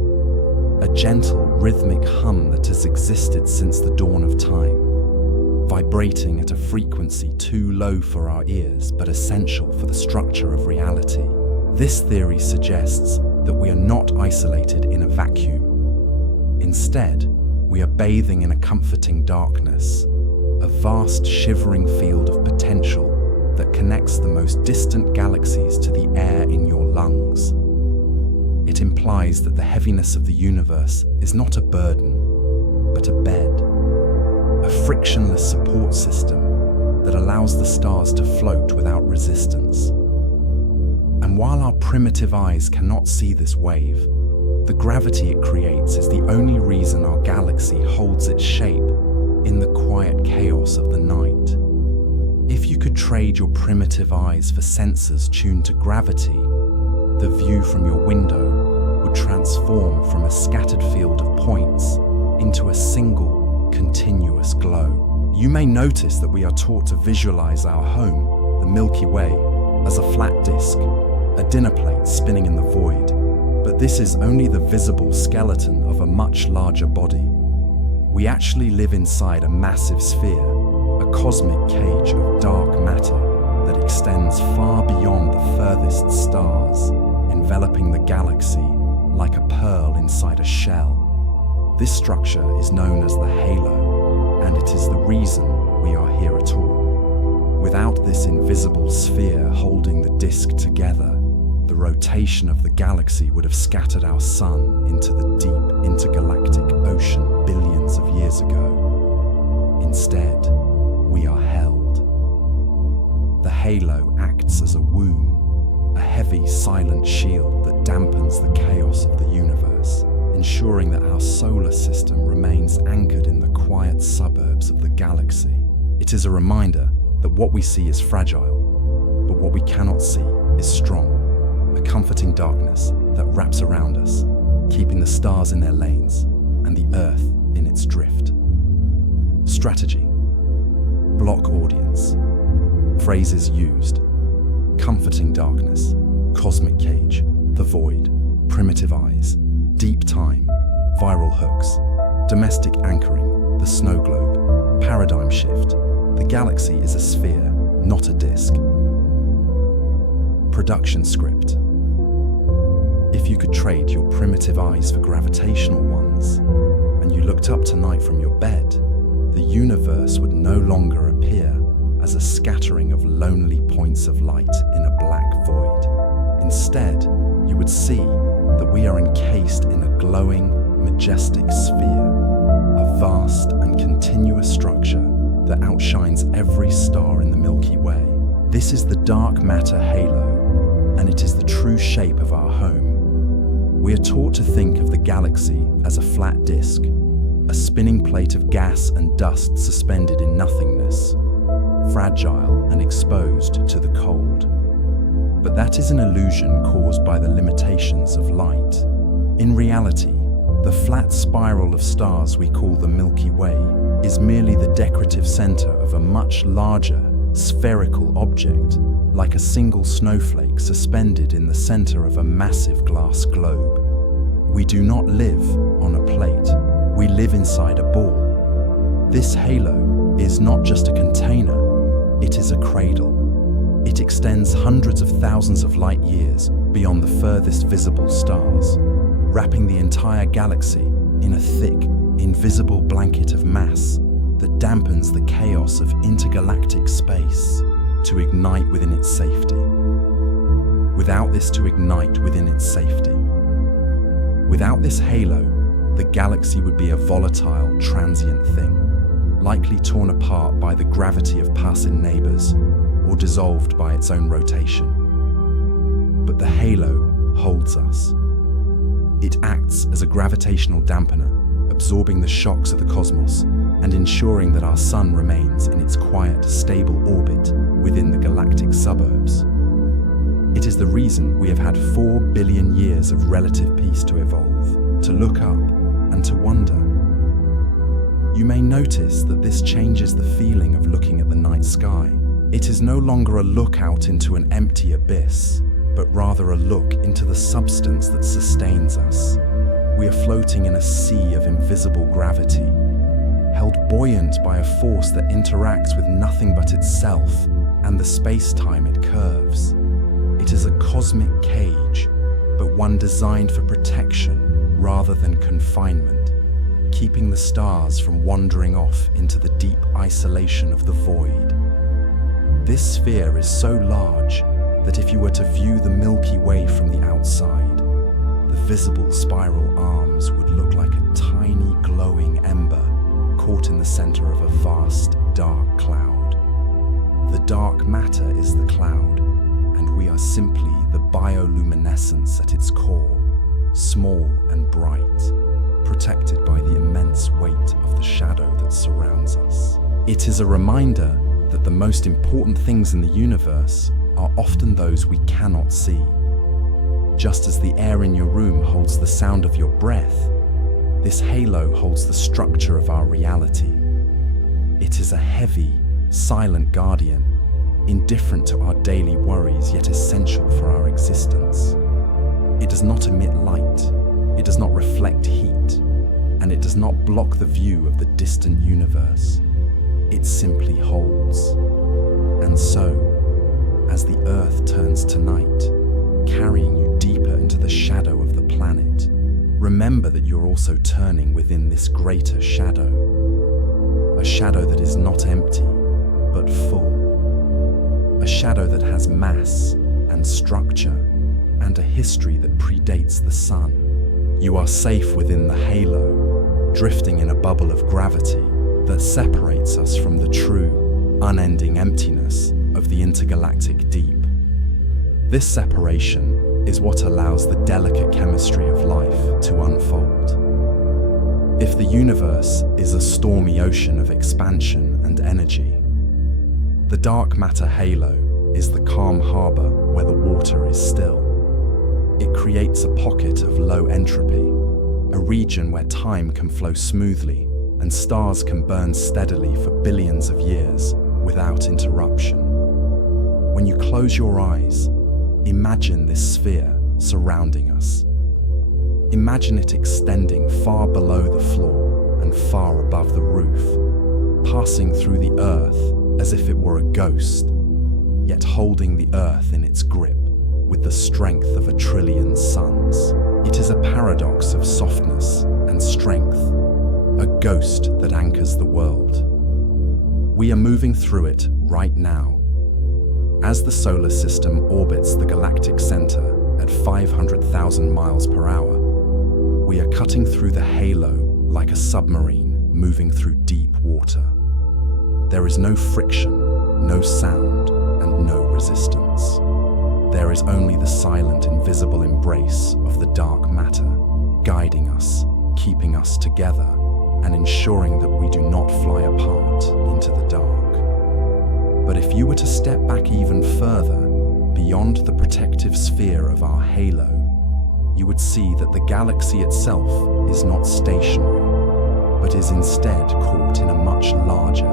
a gentle, rhythmic hum that has existed since the dawn of time, vibrating at a frequency too low for our ears but essential for the structure of reality. This theory suggests that we are not isolated in a vacuum. Instead, we are bathing in a comforting darkness, a vast shivering field of potential that connects the most distant galaxies to the air in your lungs. It implies that the heaviness of the universe is not a burden, but a bed, a frictionless support system that allows the stars to float without resistance. And while our primitive eyes cannot see this wave, the gravity it creates is the only reason our galaxy holds its shape in the quiet chaos of the night. If you could trade your primitive eyes for sensors tuned to gravity, the view from your window would transform from a scattered field of points into a single, continuous glow. You may notice that we are taught to visualize our home, the Milky Way, as a flat disk, a dinner plate spinning in the void. But this is only the visible skeleton of a much larger body. We actually live inside a massive sphere, a cosmic cage of dark matter that extends far beyond the furthest stars, enveloping the galaxy like a pearl inside a shell. This structure is known as the halo, and it is the reason we are here at all. Without this invisible sphere holding the disk together, the rotation of the galaxy would have scattered our sun into the deep intergalactic ocean billions of years ago. Instead, we are held. The halo acts as a womb, a heavy, silent shield that dampens the chaos of the universe, ensuring that our solar system remains anchored in the quiet suburbs of the galaxy. It is a reminder that what we see is fragile, but what we cannot see is strong, a comforting darkness that wraps around us, keeping the stars in their lanes and the Earth in its drift. Strategy: block audience. Phrases used: comforting darkness, cosmic cage, the void, primitive eyes, deep time, viral hooks, domestic anchoring, the snow globe, paradigm shift. The galaxy is a sphere, not a disk. Production script: if you could trade your primitive eyes for gravitational ones, and you looked up tonight from your bed, the universe would no longer appear as a scattering of lonely points of light in a black void. Instead, you would see that we are encased in a glowing, majestic sphere, a vast and continuous structure that outshines every star in the Milky Way. This is the dark matter halo, and it is the true shape of our home. We are taught to think of the galaxy as a flat disk, a spinning plate of gas and dust suspended in nothingness, fragile and exposed to the cold. But that is an illusion caused by the limitations of light. In reality, the flat spiral of stars we call the Milky Way is merely the decorative center of a much larger, spherical object, like a single snowflake suspended in the center of a massive glass globe. We do not live on a plate, we live inside a ball. This halo is not just a container, it is a cradle. It extends hundreds of thousands of light years beyond the furthest visible stars, wrapping the entire galaxy in a thick, invisible blanket of mass that dampens the chaos of intergalactic space to ignite within its safety. Without this halo, the galaxy would be a volatile, transient thing, likely torn apart by the gravity of passing neighbors or dissolved by its own rotation. But the halo holds us. It acts as a gravitational dampener, absorbing the shocks of the cosmos and ensuring that our sun remains in its quiet, stable orbit within the galactic suburbs. It is the reason we have had 4 billion years of relative peace to evolve, to look up and to wonder. You may notice that this changes the feeling of looking at the night sky. It is no longer a look out into an empty abyss, but rather a look into the substance that sustains us. We are floating in a sea of invisible gravity, held buoyant by a force that interacts with nothing but itself and the space-time it curves. It is a cosmic cage, but one designed for protection rather than confinement, keeping the stars from wandering off into the deep isolation of the void. This sphere is so large that if you were to view the Milky Way from the outside, the visible spiral arms would look like a tiny glowing ember caught in the center of a vast, dark cloud. The dark matter is the cloud, and we are simply the bioluminescence at its core, small and bright, protected by the immense weight of the shadow that surrounds us. It is a reminder that the most important things in the universe are often those we cannot see. Just as the air in your room holds the sound of your breath, this halo holds the structure of our reality. It is a heavy, silent guardian, indifferent to our daily worries yet essential for our existence. It does not emit light, it does not reflect heat, and it does not block the view of the distant universe. It simply holds. And so, as the Earth turns tonight, carrying you deeper into the shadow of the planet, remember that you're also turning within this greater shadow. A shadow that is not empty, but full. A shadow that has mass and structure and a history that predates the sun. You are safe within the halo, drifting in a bubble of gravity that separates us from the true, unending emptiness of the intergalactic deep. This separation is what allows the delicate chemistry of life to unfold. If the universe is a stormy ocean of expansion and energy, the dark matter halo is the calm harbor where the water is still. It creates a pocket of low entropy, a region where time can flow smoothly and stars can burn steadily for billions of years without interruption. When you close your eyes, imagine this sphere surrounding us. Imagine it extending far below the floor and far above the roof, passing through the earth as if it were a ghost, yet holding the earth in its grip with the strength of 1 trillion suns. It is a paradox of softness and strength, a ghost that anchors the world. We are moving through it right now. As the solar system orbits the galactic center at 500,000 miles per hour, we are cutting through the halo like a submarine moving through deep water. There is no friction, no sound, and no resistance. There is only the silent, invisible embrace of the dark matter, guiding us, keeping us together, and ensuring that we do not fly apart into the dark. But if you were to step back even further, beyond the protective sphere of our halo, you would see that the galaxy itself is not stationary, but is instead caught in a much larger,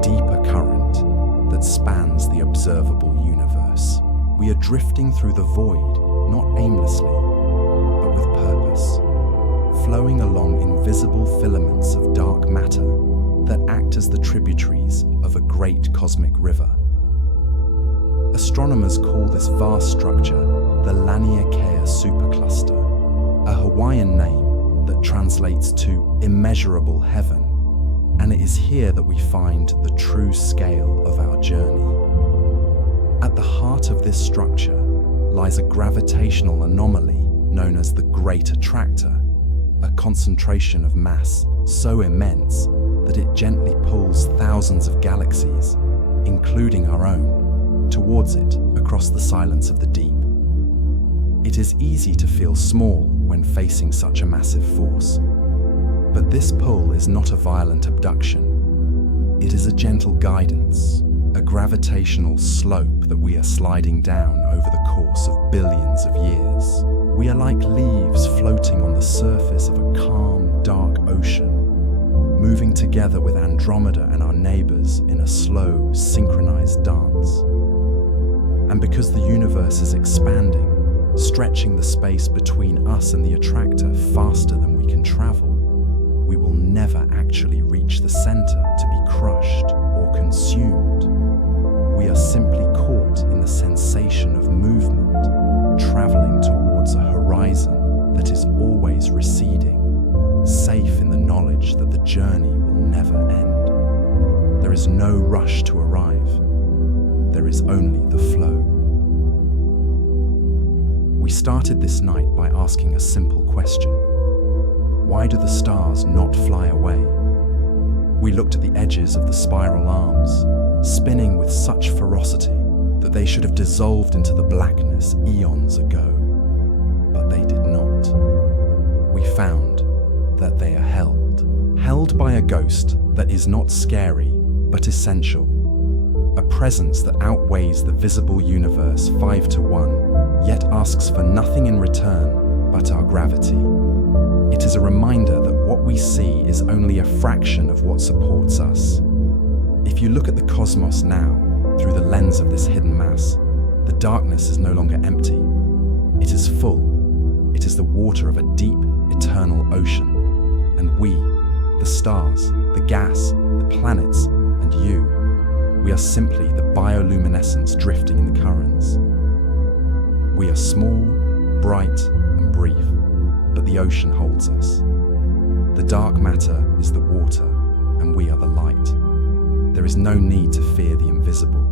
deeper current that spans the observable universe. We are drifting through the void, not aimlessly, but with purpose, flowing along invisible filaments of dark matter that act as the tributaries of a great cosmic river. Astronomers call this vast structure the Laniakea supercluster, a Hawaiian name that translates to immeasurable heaven, and it is here that we find the true scale of our journey. At the heart of this structure lies a gravitational anomaly known as the Great Attractor, a concentration of mass so immense that it gently pulls thousands of galaxies, including our own, towards it across the silence of the deep. It is easy to feel small when facing such a massive force, but this pull is not a violent abduction. It is a gentle guidance, a gravitational slope that we are sliding down over the course of billions of years. We are like leaves floating on the surface of a calm, dark ocean, moving together with Andromeda and our neighbors in a slow, synchronized dance. And because the universe is expanding, stretching the space between us and the attractor faster than we can travel, we will never actually reach the center to be crushed or consumed. We are simply caught in the sensation of movement, traveling towards a horizon that is always receding, safe in the knowledge that the journey will never end. There is no rush to arrive. There is only the flow. We started this night by asking a simple question. Why do the stars not fly away? We looked at the edges of the spiral arms, spinning with such ferocity that they should have dissolved into the blackness eons ago. But they did not. We found that they are held by a ghost that is not scary, but essential. A presence that outweighs the visible universe 5-1, yet asks for nothing in return but our gravity. It is a reminder that what we see is only a fraction of what supports us. If you look at the cosmos now, through the lens of this hidden mass, the darkness is no longer empty. It is full. It is the water of a deep, eternal ocean. And we, the stars, the gas, the planets, and you, we are simply the bioluminescence drifting in the currents. We are small, bright, and brief, but the ocean holds us. The dark matter is the water, and we are the light. There is no need to fear the invisible.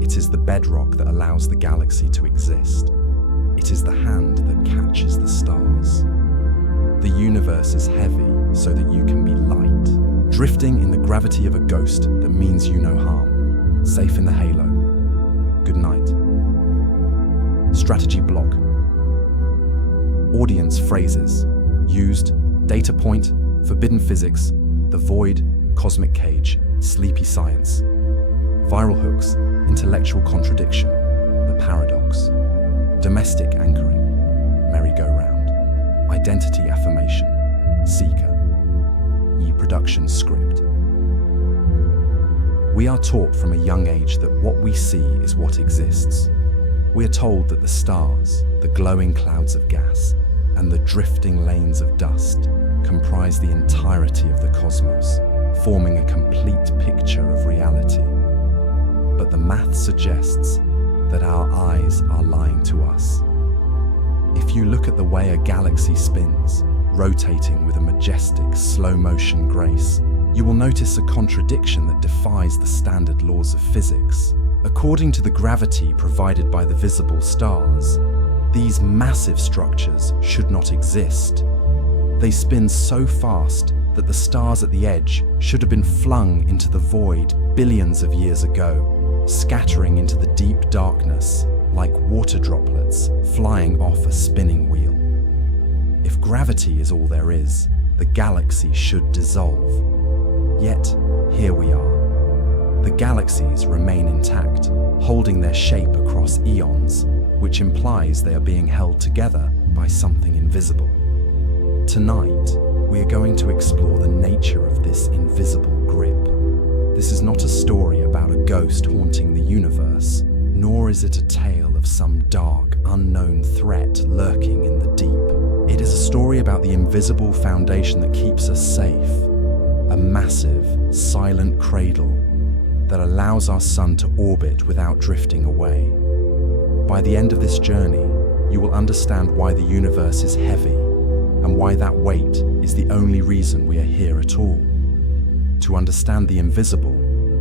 It is the bedrock that allows the galaxy to exist. It is the hand that catches the stars. The universe is heavy so that you can be light, drifting in the gravity of a ghost that means you no harm, safe in the halo. Good night. Strategy block. audience phrases used: data point, forbidden physics, the void, cosmic cage, sleepy science. Viral hooks: intellectual contradiction, the paradox. Domestic anchoring, merry-go-round. Identity affirmation, seeker. E-production script. We are taught from a young age that what we see is what exists. We are told that the stars, the glowing clouds of gas, and the drifting lanes of dust comprise the entirety of the cosmos, forming a complete picture of reality. But the math suggests that our eyes are lying to us. If you look at the way a galaxy spins, rotating with a majestic, slow-motion grace, you will notice a contradiction that defies the standard laws of physics. According to the gravity provided by the visible stars, these massive structures should not exist. They spin so fast that the stars at the edge should have been flung into the void billions of years ago, scattering into the deep darkness like water droplets flying off a spinning wheel. If gravity is all there is, the galaxy should dissolve. Yet, here we are. The galaxies remain intact, holding their shape across eons, which implies they are being held together by something invisible. Tonight, we are going to explore the nature of this invisible grip. This is not a story about a ghost haunting the universe, nor is it a tale of some dark, unknown threat lurking in the deep. It is a story about the invisible foundation that keeps us safe, a massive, silent cradle that allows our sun to orbit without drifting away. By the end of this journey, you will understand why the universe is heavy and why that weight is the only reason we are here at all. To understand the invisible,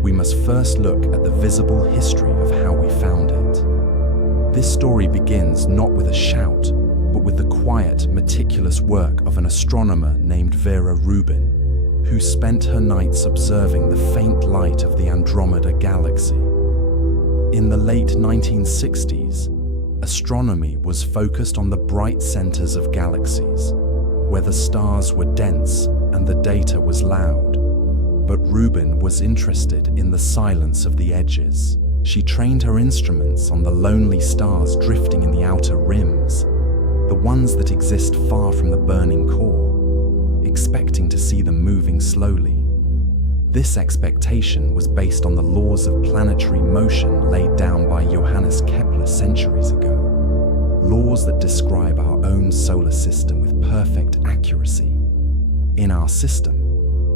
we must first look at the visible history of how we found it. This story begins not with a shout, but with the quiet, meticulous work of an astronomer named Vera Rubin, who spent her nights observing the faint light of the Andromeda galaxy. In the late 1960s, astronomy was focused on the bright centers of galaxies, where the stars were dense and the data was loud. But Rubin was interested in the silence of the edges. She trained her instruments on the lonely stars drifting in the outer rims, the ones that exist far from the burning core, expecting to see them moving slowly. This expectation was based on the laws of planetary motion laid down by Johannes Kepler centuries ago, laws that describe our own solar system with perfect accuracy. In our system,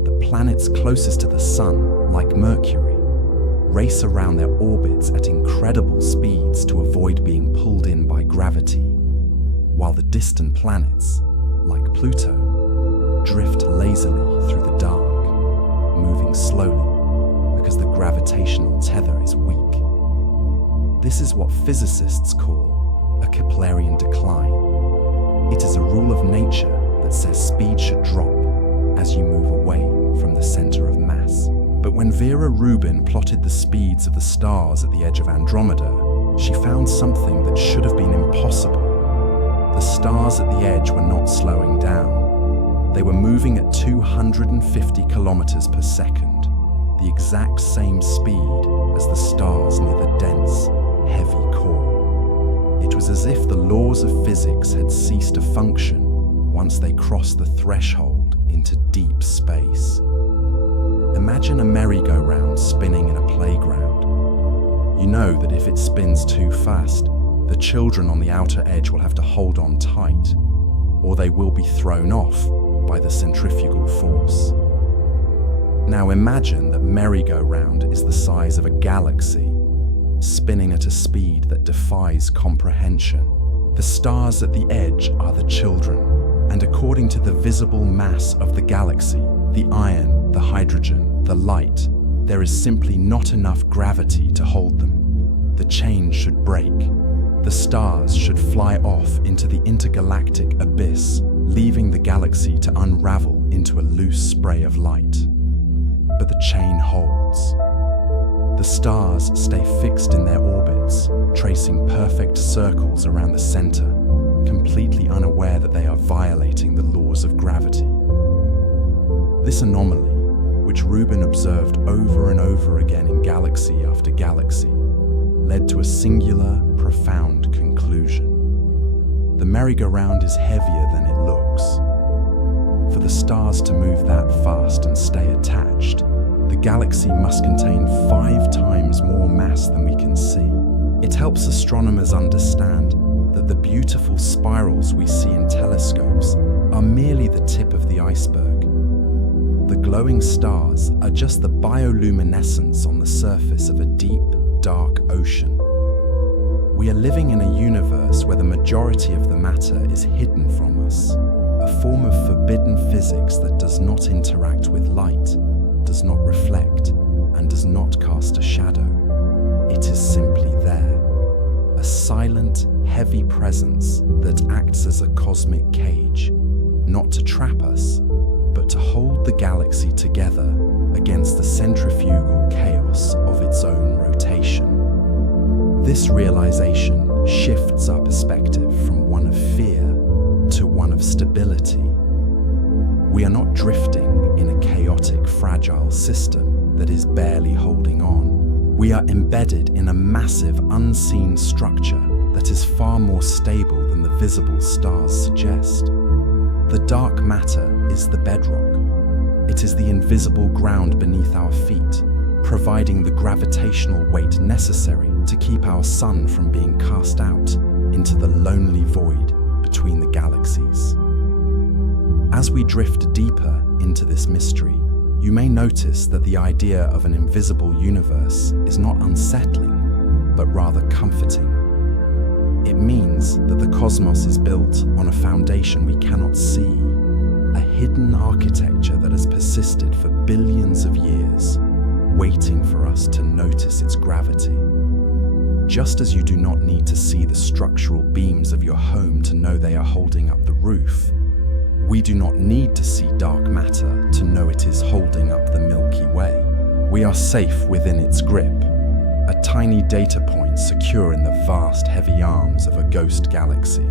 the planets closest to the Sun, like Mercury, race around their orbits at incredible speeds to avoid being pulled in by gravity, while the distant planets, like Pluto, drift lazily through the dark, moving slowly because the gravitational tether is weak. This is what physicists call a Keplerian decline. It is a rule of nature that says speed should drop as you move away from the center of mass. But when Vera Rubin plotted the speeds of the stars at the edge of Andromeda, she found something that should have been impossible. The stars at the edge were not slowing down. They were moving at 250 kilometers per second, the exact same speed as the stars near the dense, heavy core. It was as if the laws of physics had ceased to function once they crossed the threshold into deep space. Imagine a merry-go-round spinning in a playground. You know that if it spins too fast, the children on the outer edge will have to hold on tight, or they will be thrown off by the centrifugal force. Now imagine that merry-go-round is the size of a galaxy, spinning at a speed that defies comprehension. The stars at the edge are the children, and according to the visible mass of the galaxy, the iron, the hydrogen, the light, there is simply not enough gravity to hold them. The chain should break. The stars should fly off into the intergalactic abyss, leaving the galaxy to unravel into a loose spray of light. But the chain holds. The stars stay fixed in their orbits, tracing perfect circles around the center, completely unaware that they are violating the laws of gravity. This anomaly, which Rubin observed over and over again in galaxy after galaxy, led to a singular, profound conclusion. The merry-go-round is heavier than it looks. For the stars to move that fast and stay attached, the galaxy must contain 5 times more mass than we can see. It helps astronomers understand that the beautiful spirals we see in telescopes are merely the tip of the iceberg. The glowing stars are just the bioluminescence on the surface of a deep, dark ocean. We are living in a universe where the majority of the matter is hidden from us, a form of forbidden physics that does not interact with light, does not reflect, and does not cast a shadow. It is simply there, a silent, heavy presence that acts as a cosmic cage, not to trap us, but to hold the galaxy together against the centrifugal chaos of its own rotation. This realization shifts our perspective from one of fear to one of stability. We are not drifting in a chaotic, fragile system that is barely holding on. We are embedded in a massive, unseen structure that is far more stable than the visible stars suggest. The dark matter is the bedrock. It is the invisible ground beneath our feet, providing the gravitational weight necessary to keep our sun from being cast out into the lonely void between the galaxies. As we drift deeper into this mystery, you may notice that the idea of an invisible universe is not unsettling, but rather comforting. It means that the cosmos is built on a foundation we cannot see, a hidden architecture that has persisted for billions of years, waiting for us to notice its gravity. Just as you do not need to see the structural beams of your home to know they are holding up the roof, we do not need to see dark matter to know it is holding up the Milky Way. We are safe within its grip, a tiny data point secure in the vast, heavy arms of a ghost galaxy.